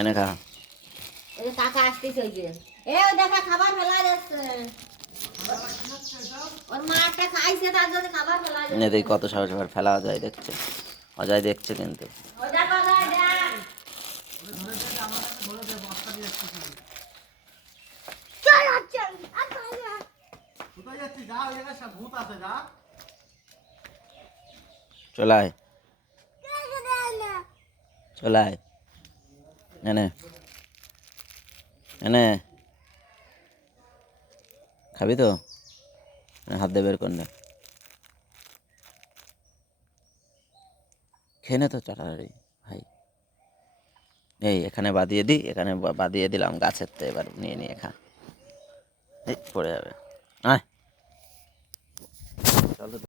এনে খা। কাকা আসতেছে ওই যে দেখা খাবার ফেলা যাচ্ছে ওর মাটা খাইছে তার জন্য খাবার ফেলা যাচ্ছে দেখি কত সাহস এবার ফেলা যায় দেখছে, অজয় দেখছে কিন্তু। চলায় চলায় এনে এনে খাবি তো, হাত দিয়ে বের করলে খেয়ে নে তো চটারি ভাই। এই এখানে বাদিয়ে দিই, এখানে বাদিয়ে দিলাম গাছের, তো এবার নিয়ে নিয়ে খা, এই পড়ে যাবে। আয়